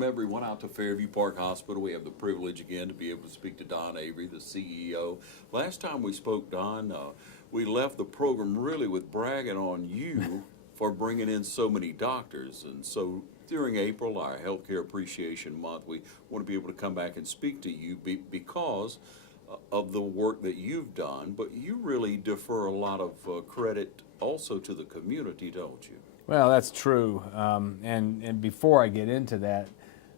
welcome everyone out to Fairview Park Hospital. We have the privilege again to be able to speak to Don Avery, the CEO. Last time we spoke, Don, we left the program really with bragging on you for bringing in so many doctors. And so during April, our Healthcare Appreciation Month, we want to be able to come back and speak to you because of the work that you've done, but you really defer a lot of credit also to the community, don't you? Well, that's true. And before I get into that,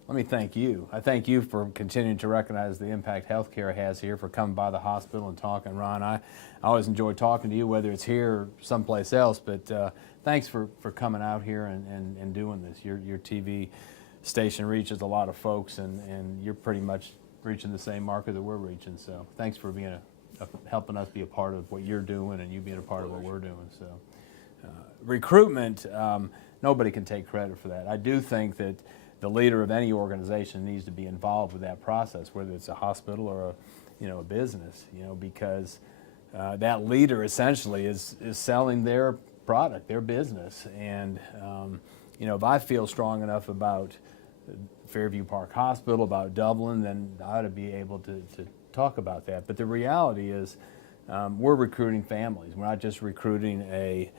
let me thank you. I thank you for continuing to recognize the impact healthcare has here, for coming by the hospital and talking. Ron, I always enjoy talking to you, whether it's here or someplace else, but thanks for coming out here and doing this. Your TV station reaches a lot of folks, and you're pretty much reaching the same market that we're reaching. So thanks for being helping us be a part of what you're doing, and you being a part of what we're doing. So. Recruitment, nobody can take credit for that. I do think that the leader of any organization needs to be involved with that process, whether it's a hospital or a business, because that leader essentially is selling their product, their business. And if I feel strong enough about Fairview Park Hospital, about Dublin, then I ought to be able to talk about that. But the reality is we're recruiting families. We're not just recruiting a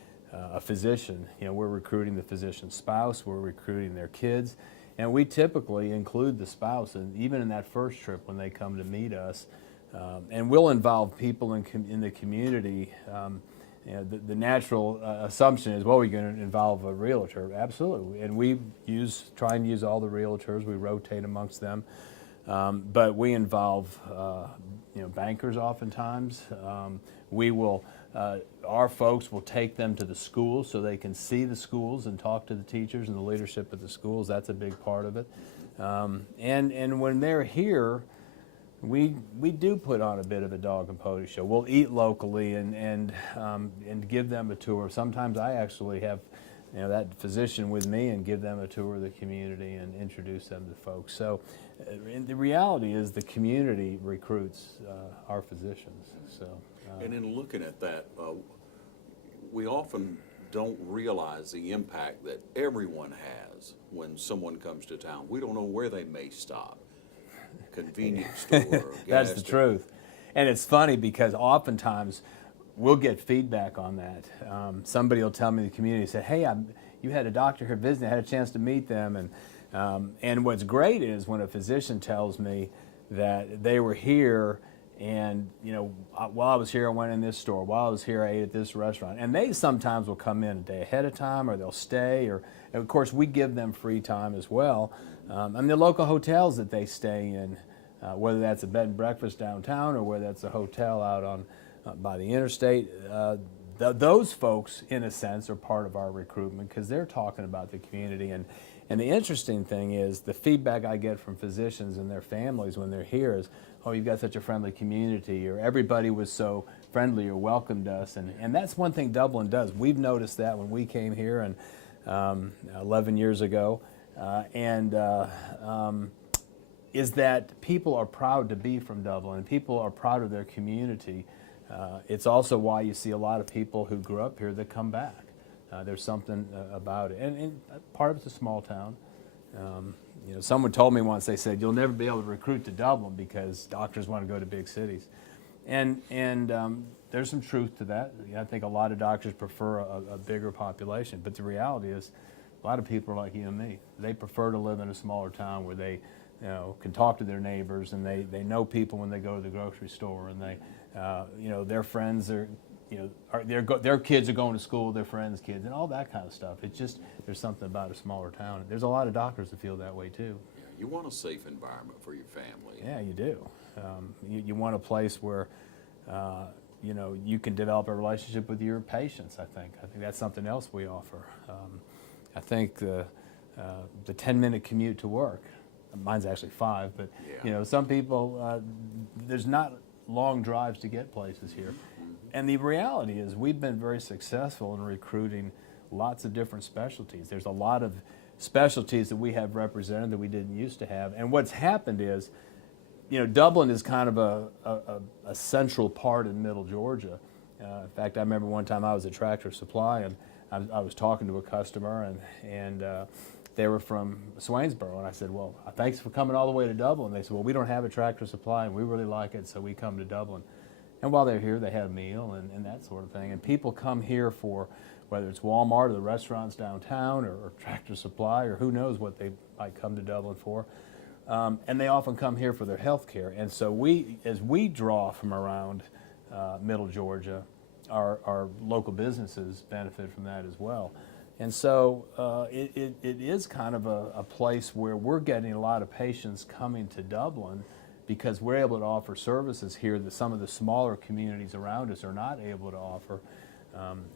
physician. We're recruiting the physician's spouse, we're recruiting their kids, and we typically include the spouse, and even in that first trip when they come to meet us, and we'll involve people in the community. The natural assumption is, well, we're going to involve a realtor. Absolutely, and we try and use all the realtors. We rotate amongst them, but we involve bankers oftentimes. We will. Our folks will take them to the schools so they can see the schools and talk to the teachers and the leadership of the schools. That's a big part of it. And when they're here, we do put on a bit of a dog and pony show. We'll eat locally and give them a tour. Sometimes I actually have that physician with me and give them a tour of the community and introduce them to folks. So the reality is the community recruits our physicians. So. And in looking at that, we often don't realize the impact that everyone has when someone comes to town. We don't know where they may stop. Convenience store. That's the truth. And it's funny because oftentimes we'll get feedback on that. Somebody will tell me in the community, say, hey, you had a doctor here visiting, I had a chance to meet them. And what's great is when a physician tells me that they were here and, while I was here, I went in this store. While I was here, I ate at this restaurant. And they sometimes will come in a day ahead of time, or they'll stay. And of course, we give them free time as well. And the local hotels that they stay in, whether that's a bed and breakfast downtown or whether that's a hotel out on by the interstate, those folks, in a sense, are part of our recruitment because they're talking about the community. And the interesting thing is the feedback I get from physicians and their families when they're here is, oh, you've got such a friendly community, or everybody was so friendly or welcomed us. And that's one thing Dublin does. We've noticed that when we came here and 11 years ago, is that people are proud to be from Dublin, and people are proud of their community. It's also why you see a lot of people who grew up here that come back. There's something about it. And part of it's a small town. Someone told me once, they said, you'll never be able to recruit to Dublin because doctors want to go to big cities. And there's some truth to that. I think a lot of doctors prefer a bigger population. But the reality is a lot of people are like you and me. They prefer to live in a smaller town where they can talk to their neighbors, and they know people when they go to the grocery store, and they, their friends are, their kids are going to school with their friends' kids, and all that kind of stuff. It's just, there's something about a smaller town. There's a lot of doctors that feel that way too. Yeah, you want a safe environment for your family. Yeah, you do. You want a place where, you can develop a relationship with your patients, I think. I think that's something else we offer. I think the 10-minute commute to work, mine's actually 5, but yeah. Some people, there's not long drives to get places here. Mm-hmm. And the reality is we've been very successful in recruiting lots of different specialties. There's a lot of specialties that we have represented that we didn't used to have. And what's happened is, Dublin is kind of a central part in Middle Georgia. In fact, I remember one time I was at Tractor Supply, and I was talking to a customer, and they were from Swainsboro, and I said, well, thanks for coming all the way to Dublin. They said, well, we don't have a Tractor Supply, and we really like it, so we come to Dublin. And while they're here, they had a meal and that sort of thing. And people come here for, whether it's Walmart or the restaurants downtown or Tractor Supply or who knows what they might come to Dublin for. And they often come here for their health care. And so as we draw from around Middle Georgia, our local businesses benefit from that as well. And so it is kind of a place where we're getting a lot of patients coming to Dublin because we're able to offer services here that some of the smaller communities around us are not able to offer.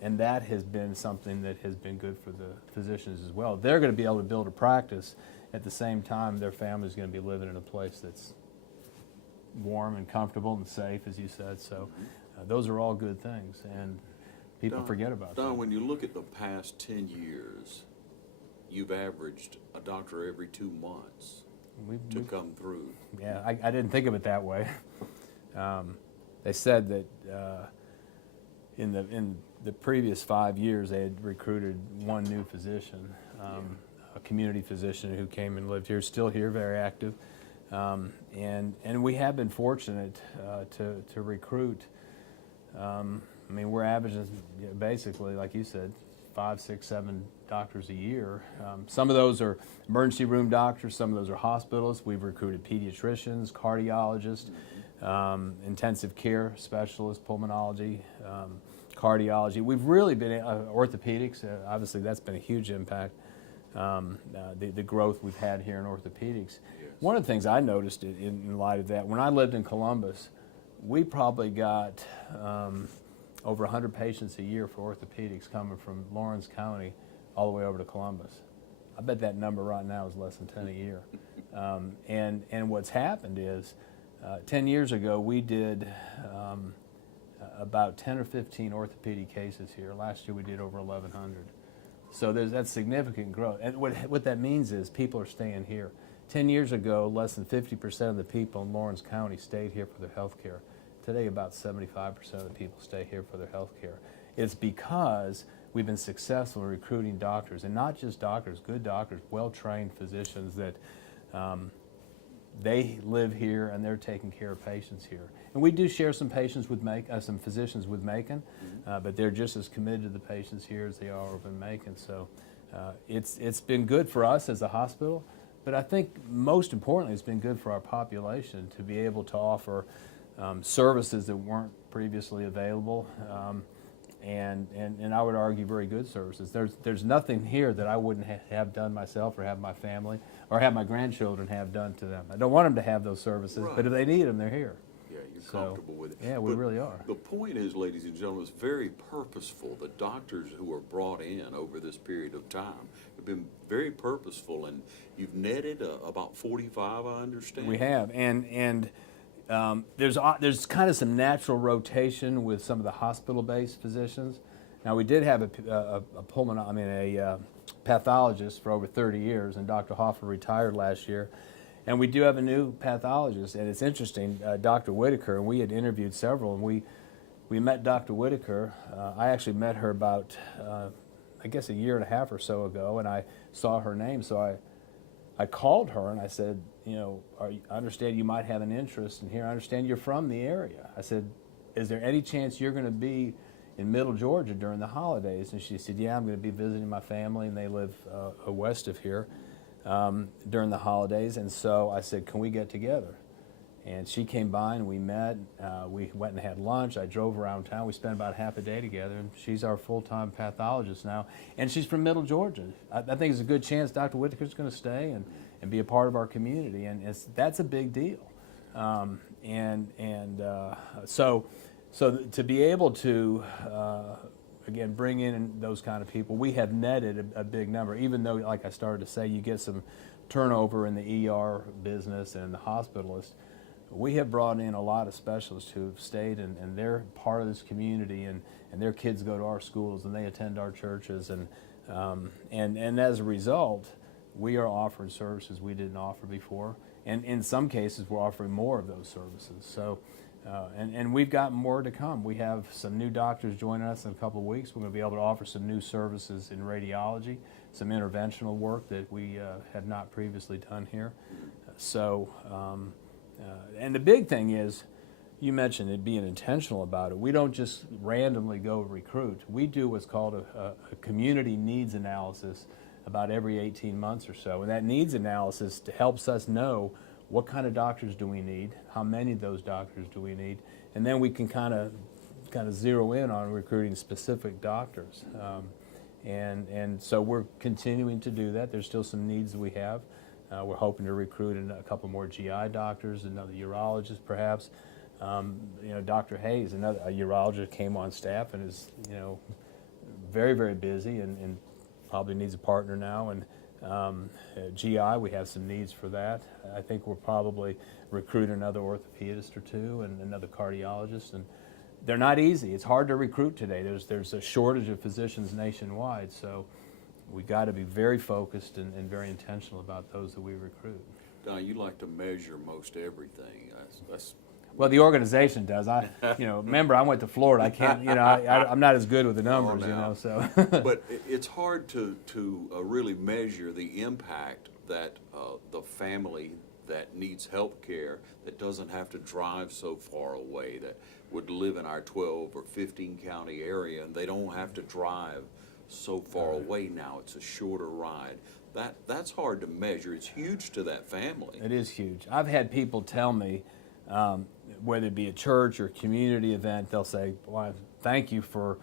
And that has been something that has been good for the physicians as well. They're going to be able to build a practice. At the same time, their family's going to be living in a place that's warm and comfortable and safe, as you said. So those are all good things, and people forget about that. Don, when you look at the past 10 years, you've averaged a doctor every 2 months to come through. Yeah, I didn't think of it that way. They said that in the previous 5 years, they had recruited one new physician, a community physician who came and lived here, still here, very active. And we have been fortunate to recruit. I mean, we're averaging basically, like you said, 5, 6, 7 doctors a year. Some of those are emergency room doctors, some of those are hospitalists. We've recruited pediatricians, cardiologists, intensive care specialists, pulmonology, cardiology. We've really been, orthopedics, obviously that's been a huge impact, the growth we've had here in orthopedics. Yes. One of the things I noticed in light of that, when I lived in Columbus, we probably got over 100 patients a year for orthopedics coming from Lawrence County all the way over to Columbus. I bet that number right now is less than 10 a year. And what's happened is, 10 years ago we did about 10 or 15 orthopedic cases here. Last year we did over 1,100. So that's significant growth. And what that means is people are staying here. 10 years ago, less than 50% of the people in Lawrence County stayed here for their health care. Today, about 75% of the people stay here for their health care. It's because we've been successful in recruiting doctors, and not just doctors, good doctors, well-trained physicians that they live here and they're taking care of patients here. And we do share some patients with some physicians with Macon, but they're just as committed to the patients here as they are over in Macon. So it's been good for us as a hospital, but I think most importantly it's been good for our population to be able to offer services that weren't previously available, and I would argue very good services. There's nothing here that I wouldn't have done myself or have my family or have my grandchildren have done to them. I don't want them to have those services, Right. but if they need them, they're here. Yeah, you're comfortable with it. Yeah, we really are. The point is, ladies and gentlemen, it's very purposeful. The doctors who are brought in over this period of time have been very purposeful, and you've netted about 45, I understand. We have, and there's kind of some natural rotation with some of the hospital-based physicians. Now we did have a pathologist for over 30 years, and Dr. Hoffer retired last year. And we do have a new pathologist, and it's interesting, Dr. Whitaker, and we had interviewed several, and we met Dr. Whitaker. I actually met her about, I guess, a year and a half or so ago, and I saw her name, so I called her and I said, I understand you might have an interest in here. I understand you're from the area. I said, is there any chance you're going to be in Middle Georgia during the holidays? And she said, yeah, I'm going to be visiting my family, and they live west of here during the holidays. And so I said, can we get together? And she came by and we met. We went and had lunch. I drove around town. We spent about half a day together. And she's our full-time pathologist now. And she's from Middle Georgia. I think there's a good chance Dr. Whitaker's going to stay and be a part of our community. And that's a big deal. So to be able to, again, bring in those kind of people, we have netted a big number, even though, like I started to say, you get some turnover in the ER business and the hospitalist. We have brought in a lot of specialists who have stayed and they're part of this community, and their kids go to our schools and they attend our churches, and as a result, we are offering services we didn't offer before, and in some cases we're offering more of those services. So, and we've got more to come. We have some new doctors joining us in a couple of weeks. We're going to be able to offer some new services in radiology, some interventional work that we had not previously done here. So, and the big thing is, you mentioned it being intentional about it. We don't just randomly go recruit. We do what's called a community needs analysis about every 18 months or so. And that needs analysis helps us know what kind of doctors do we need, how many of those doctors do we need, and then we can kind of zero in on recruiting specific doctors. And so we're continuing to do that. There's still some needs that we have. We're hoping to recruit a couple more GI doctors, another urologist perhaps. Dr. Hayes, a urologist, came on staff and is, very, very busy and probably needs a partner now. And GI, we have some needs for that. I think we'll probably recruit another orthopedist or two and another cardiologist. And they're not easy. It's hard to recruit today. There's a shortage of physicians nationwide. So we got to be very focused and very intentional about those that we recruit. Don, you like to measure most everything. That's Well, the organization does. Remember, I went to Florida. I can't, I'm not as good with the numbers, so. But it's hard to really measure the impact that the family that needs health care, that doesn't have to drive so far away, that would live in our 12 or 15 county area, and they don't have to drive so far away now. It's a shorter ride. That's hard to measure. It's huge to that family. It is huge. I've had people tell me, whether it be a church or community event, they'll say, well, thank you for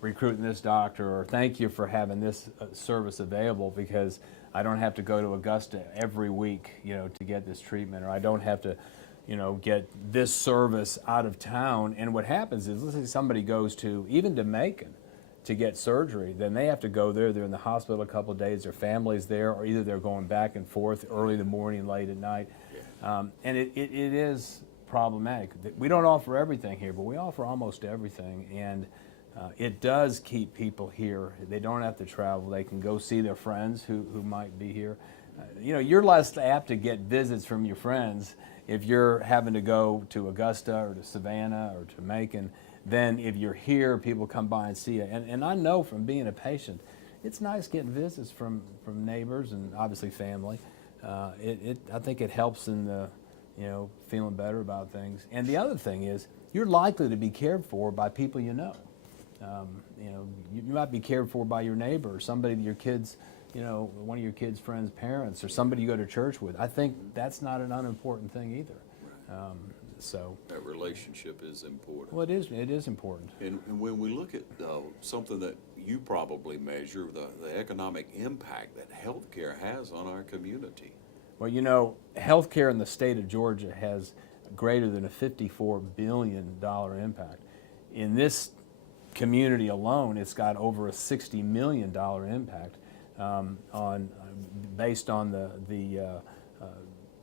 recruiting this doctor, or thank you for having this service available, because I don't have to go to Augusta every week, to get this treatment, or I don't have to, get this service out of town. And what happens is, let's say somebody goes even to Macon to get surgery, then they have to go there. They're in the hospital a couple of days, their family's there, or either they're going back and forth early in the morning, late at night. And it is problematic. We don't offer everything here, but we offer almost everything, and it does keep people here. They don't have to travel. They can go see their friends who might be here. You're less apt to get visits from your friends if you're having to go to Augusta or to Savannah or to Macon than if you're here, people come by and see you. And I know from being a patient, it's nice getting visits from neighbors and obviously family. I think it helps in the, feeling better about things. And the other thing is, you're likely to be cared for by people you know. You might be cared for by your neighbor, or somebody that your kids, one of your kids' friends' parents, or somebody you go to church with. I think that's not an unimportant thing either. So that relationship is important. Well, it is important. And when we look at something that you probably measure, the economic impact that healthcare has on our community. Well, healthcare in the state of Georgia has greater than a $54 billion impact. In this community alone, it's got over a $60 million impact based on the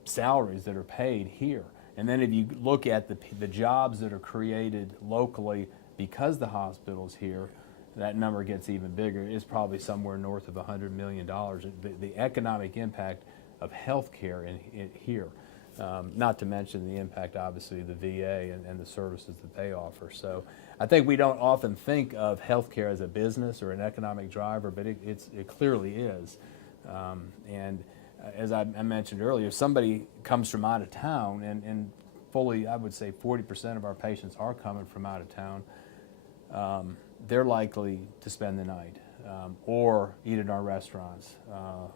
salaries that are paid here. And then if you look at the jobs that are created locally because the hospital's here, that number gets even bigger. It's probably somewhere north of $100 million. The economic impact of health care here, not to mention the impact, obviously, of the VA and the services that they offer. So I think we don't often think of health care as a business or an economic driver, but it clearly is. And as I mentioned earlier, if somebody comes from out of town, and fully, I would say 40% of our patients are coming from out of town, they're likely to spend the night, or eat at our restaurants,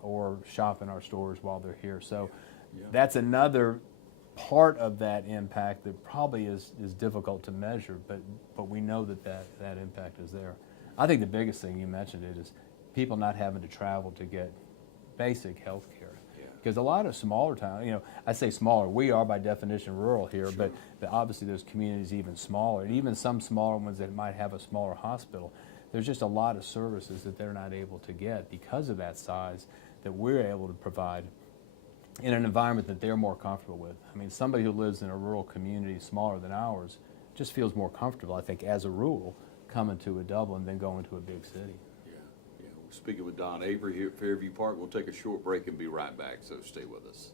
or shop in our stores while they're here. So that's another part of that impact that probably is difficult to measure, but we know that impact is there. I think the biggest thing, you mentioned it, is people not having to travel to get basic health care. Because a lot of smaller towns, I say smaller, we are by definition rural here, Sure. but obviously there's communities even smaller, and even some smaller ones that might have a smaller hospital. There's just a lot of services that they're not able to get because of that size that we're able to provide in an environment that they're more comfortable with. I mean, somebody who lives in a rural community smaller than ours just feels more comfortable, I think, as a rule, coming to a Dublin than going to a big city. We're speaking with Don Avery here at Fairview Park. We'll take a short break and be right back, so stay with us.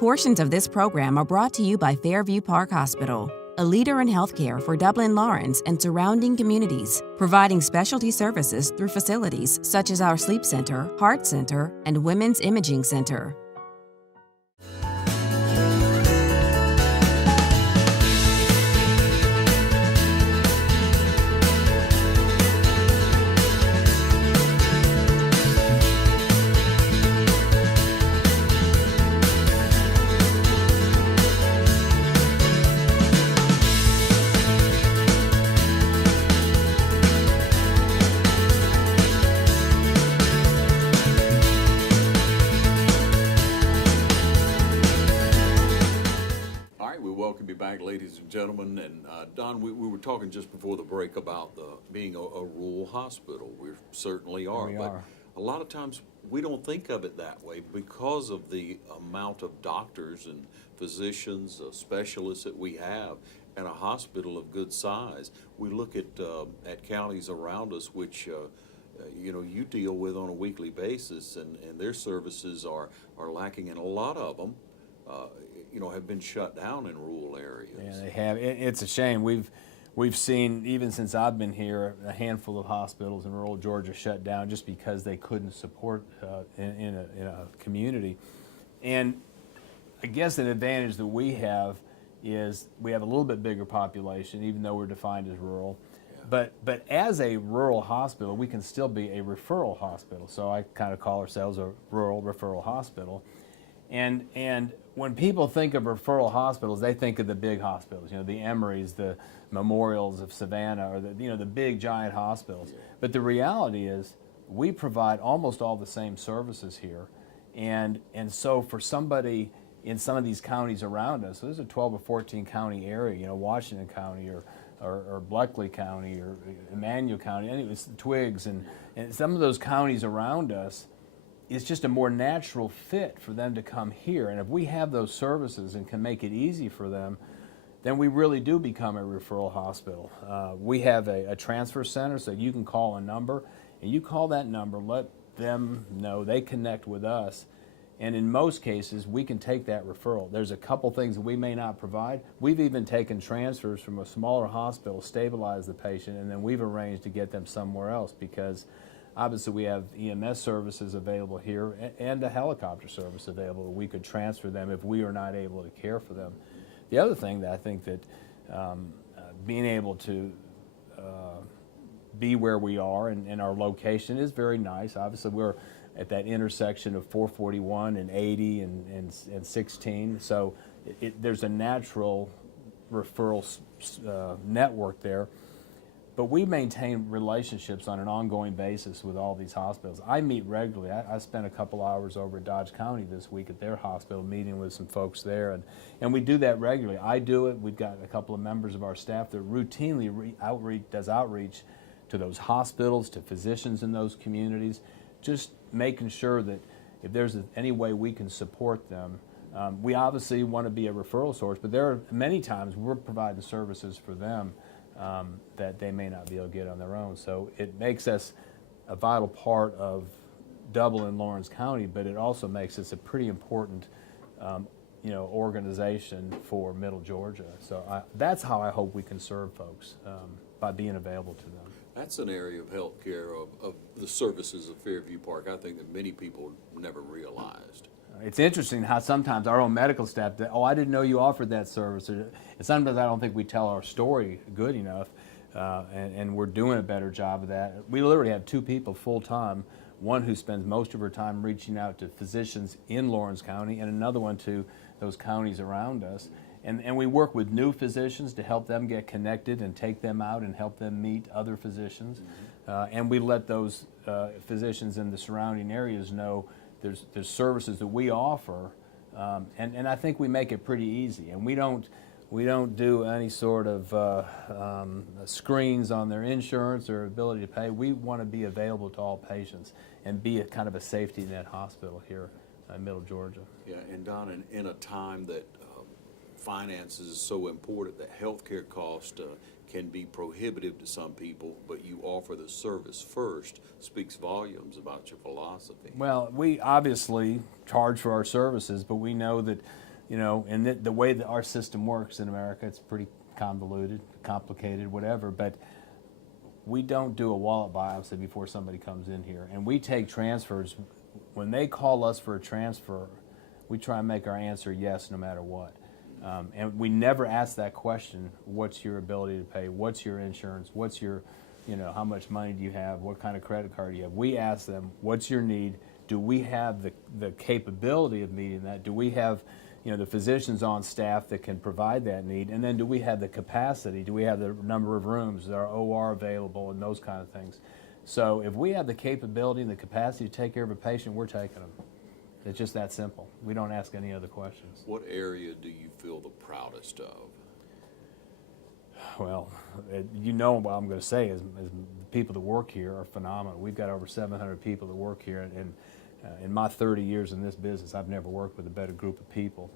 Portions of this program are brought to you by Fairview Park Hospital, a leader in healthcare for Dublin, Lawrence, and surrounding communities, providing specialty services through facilities such as our Sleep Center, Heart Center, and Women's Imaging Center. Welcome you back, ladies and gentlemen. And Don, we were talking just before the break about being a rural hospital. We certainly are. We but are. A lot of times we don't think of it that way because of the amount of doctors and physicians, specialists that we have at a hospital of good size. We look at counties around us which you deal with on a weekly basis, and their services are lacking, and a lot of them have been shut down in rural areas. Yeah, they have. It's a shame. We've seen, even since I've been here, a handful of hospitals in rural Georgia shut down just because they couldn't support in a community. And I guess an advantage that we have is we have a little bit bigger population, even though we're defined as rural. Yeah. But as a rural hospital, we can still be a referral hospital. So I kind of call ourselves a rural referral hospital. And when people think of referral hospitals, they think of the big hospitals, the Emory's, the Memorials of Savannah, or the big giant hospitals. Yeah. But the reality is we provide almost all the same services here. And so for somebody in some of these counties around us, so there's a 12 or 14 county area, Washington County or Bleckley County or Emmanuel County, anyways, Twiggs, and some of those counties around us, it's just a more natural fit for them to come here. And if we have those services and can make it easy for them, then we really do become a referral hospital. We have a transfer center, so you can call a number, and you call that number, let them know, they connect with us, and in most cases, we can take that referral. There's a couple things that we may not provide. We've even taken transfers from a smaller hospital, stabilize the patient, and then we've arranged to get them somewhere else because obviously, we have EMS services available here and a helicopter service available. We could transfer them if we are not able to care for them. The other thing that I think that being able to be where we are and our location is very nice. Obviously, we're at that intersection of 441 and 80 and 16. So there's a natural referral network there. But we maintain relationships on an ongoing basis with all these hospitals. I meet regularly. I spent a couple hours over at Dodge County this week at their hospital meeting with some folks there, and we do that regularly. I do it. We've got a couple of members of our staff that routinely does outreach to those hospitals, to physicians in those communities, just making sure that if there's any way we can support them. We obviously want to be a referral source, but there are many times we're providing services for them that they may not be able to get on their own. So it makes us a vital part of Dublin, Lawrence County, but it also makes us a pretty important organization for Middle Georgia. So that's how I hope we can serve folks, by being available to them. That's an area of healthcare of the services of Fairview Park I think that many people never realized. It's interesting how sometimes our own medical staff, I didn't know you offered that service. And sometimes I don't think we tell our story good enough, and we're doing a better job of that. We literally have two people full-time, one who spends most of her time reaching out to physicians in Lawrence County and another one to those counties around us. And we work with new physicians to help them get connected and take them out and help them meet other physicians. Mm-hmm. And we let those physicians in the surrounding areas know there's services that we offer, and I think we make it pretty easy. And we don't do any sort of screens on their insurance or ability to pay. We want to be available to all patients and be a kind of a safety net hospital here in Middle Georgia. Yeah, and Don, in a time that finances is so important, that healthcare cost can be prohibitive to some people, but you offer the service first, speaks volumes about your philosophy. Well, we obviously charge for our services, but we know that you know, and the way that our system works in America, it's pretty convoluted, complicated, whatever, but we don't do a wallet biopsy before somebody comes in here. And we take transfers. When they call us for a transfer, we try and make our answer yes no matter what. And we never ask that question, what's your ability to pay? What's your insurance? What's your, you know, how much money do you have? What kind of credit card do you have? We ask them, what's your need? Do we have the capability of meeting that? Do we have, you know, the physicians on staff that can provide that need? And then do we have the capacity? Do we have the number of rooms? Is our OR available? And those kind of things. So if we have the capability and the capacity to take care of a patient, we're taking them. It's just that simple. We don't ask any other questions. What area do you feel the proudest of? Well, you know what I'm going to say is the people that work here are phenomenal. We've got over 700 people that work here, and in my 30 years in this business, I've never worked with a better group of people.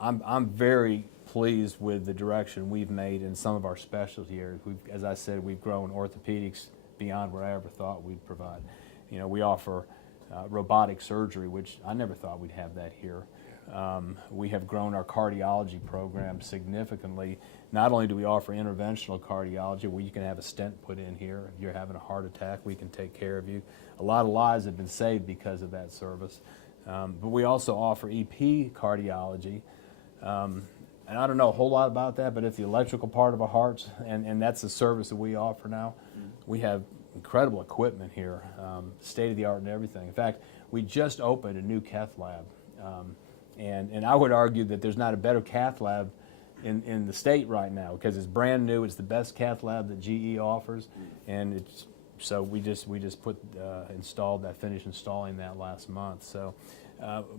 I'm very pleased with the direction we've made in some of our specialty areas. As I said, we've grown orthopedics beyond what I ever thought we'd provide. You know, we offer robotic surgery, which I never thought we'd have that here. We have grown our cardiology program significantly. Not only do we offer interventional cardiology, where you can have a stent put in here. If you're having a heart attack, we can take care of you. A lot of lives have been saved because of that service. But we also offer EP cardiology. And I don't know a whole lot about that, but it's the electrical part of our hearts, and that's the service that we offer now. We have incredible equipment here, state-of-the-art and everything. In fact, we just opened a new cath lab. And I would argue that there's not a better cath lab in the state right now, because it's brand new. It's the best cath lab that GE offers, and it's so we just finished installing that last month. So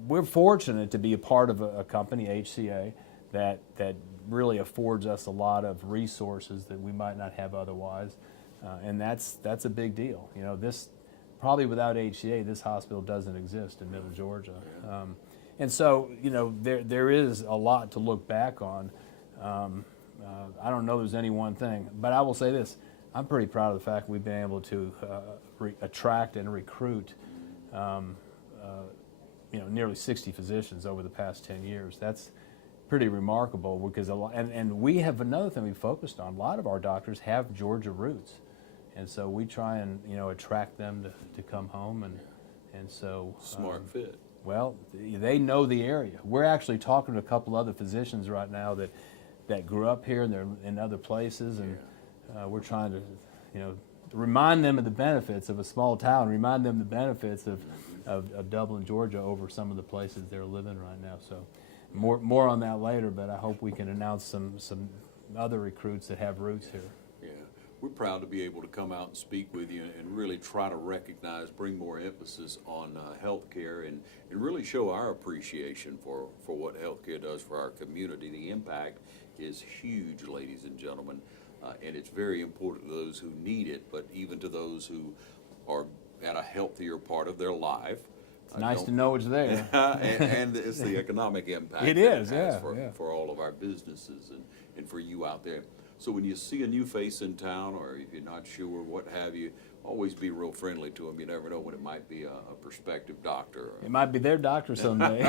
we're fortunate to be a part of a company, HCA, that really affords us a lot of resources that we might not have otherwise, and that's a big deal. You know, this probably without HCA, this hospital doesn't exist in Middle Georgia. And so, you know, there is a lot to look back on. I don't know there's any one thing, but I will say this. I'm pretty proud of the fact we've been able to attract and recruit, you know, nearly 60 physicians over the past 10 years. That's pretty remarkable, because and we have another thing we focused on. A lot of our doctors have Georgia roots, and so we try and, you know, attract them to come home, and so Smart fit. well, they know the area. We're actually talking to a couple other physicians right now that grew up here and they're in other places, and we're trying to, you know, remind them of the benefits of a small town, remind them the benefits of Dublin, Georgia, over some of the places they're living right now. So more on that later, but I hope we can announce some other recruits that have roots here. Yeah, we're proud to be able to come out and speak with you and really try to recognize, bring more emphasis on healthcare, and really show our appreciation for what healthcare does for our community. The impact is huge, ladies and gentlemen, and it's very important to those who need it, but even to those who are at a healthier part of their life. It's nice to know it's there. and it's the economic impact it is, has yeah. for all of our businesses and for you out there. So when you see a new face in town, or if you're not sure, what have you, always be real friendly to them. You never know when it might be a prospective doctor. It might be their doctor someday.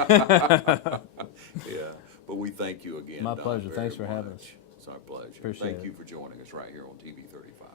Yeah, but we thank you again. My Don, pleasure. very Thanks for having much. us. It's our pleasure. Appreciate Thank it. you for joining us right here on TV 35.